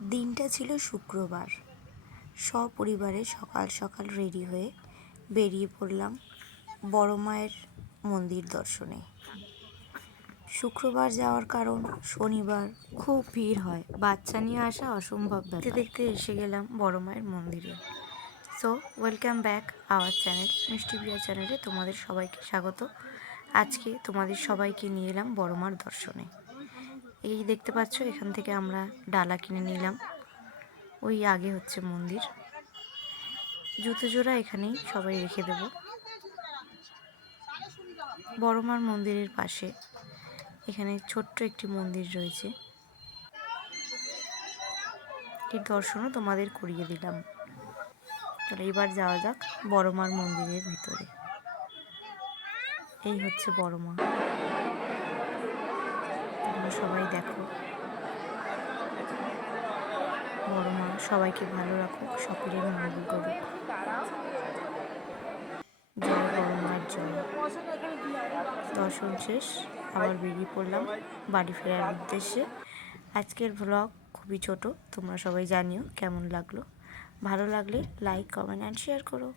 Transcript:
দিনটা ছিল শুক্রবার। সপরিবারে সকাল সকাল রেডি হয়ে বেরিয়ে পড়লাম বড় মায়ের মন্দির দর্শনে। শুক্রবার যাওয়ার কারণ শনিবার খুব ভিড় হয়, বাচ্চা নিয়ে আসা অসম্ভব ব্যাপার। দেখতে দেখতে এসে গেলাম বড় মায়ের মন্দিরে। So welcome back our channel, মিষ্টি প্রিয়া চ্যানেলে তোমাদের সবাইকে স্বাগত। আজকে তোমাদের সবাইকে নিয়ে এলাম বড় মার দর্শনে। এই দেখতে পাচ্ছ, এখান থেকে আমরা ডালা কিনে নিলাম। ওই আগে হচ্ছে মন্দির। জুতো জোড়া এখানেই সবাই রেখে দেব। বড় মার মন্দিরের পাশে এখানে ছোট্ট একটি মন্দির রয়েছে, এর দর্শনও তোমাদের করিয়ে দিলাম। চলো এবার যাওয়া যাক বড় মার মন্দিরের ভিতরে। এই হচ্ছে বড় মা, তোমরা সবাই দেখো। বড় মা সবাইকে ভালো রাখুক, সকলের মঙ্গল করুক। জয় বড় মায়ের জয়। দর্শন শেষ, আবার বেরিয়ে পড়লাম বাড়ি ফেরার উদ্দেশ্যে। আজকের ব্লগ খুবই ছোট, তোমরা সবাই জানিও কেমন লাগলো। ভালো লাগলে লাইক, কমেন্ট অ্যান্ড শেয়ার করো।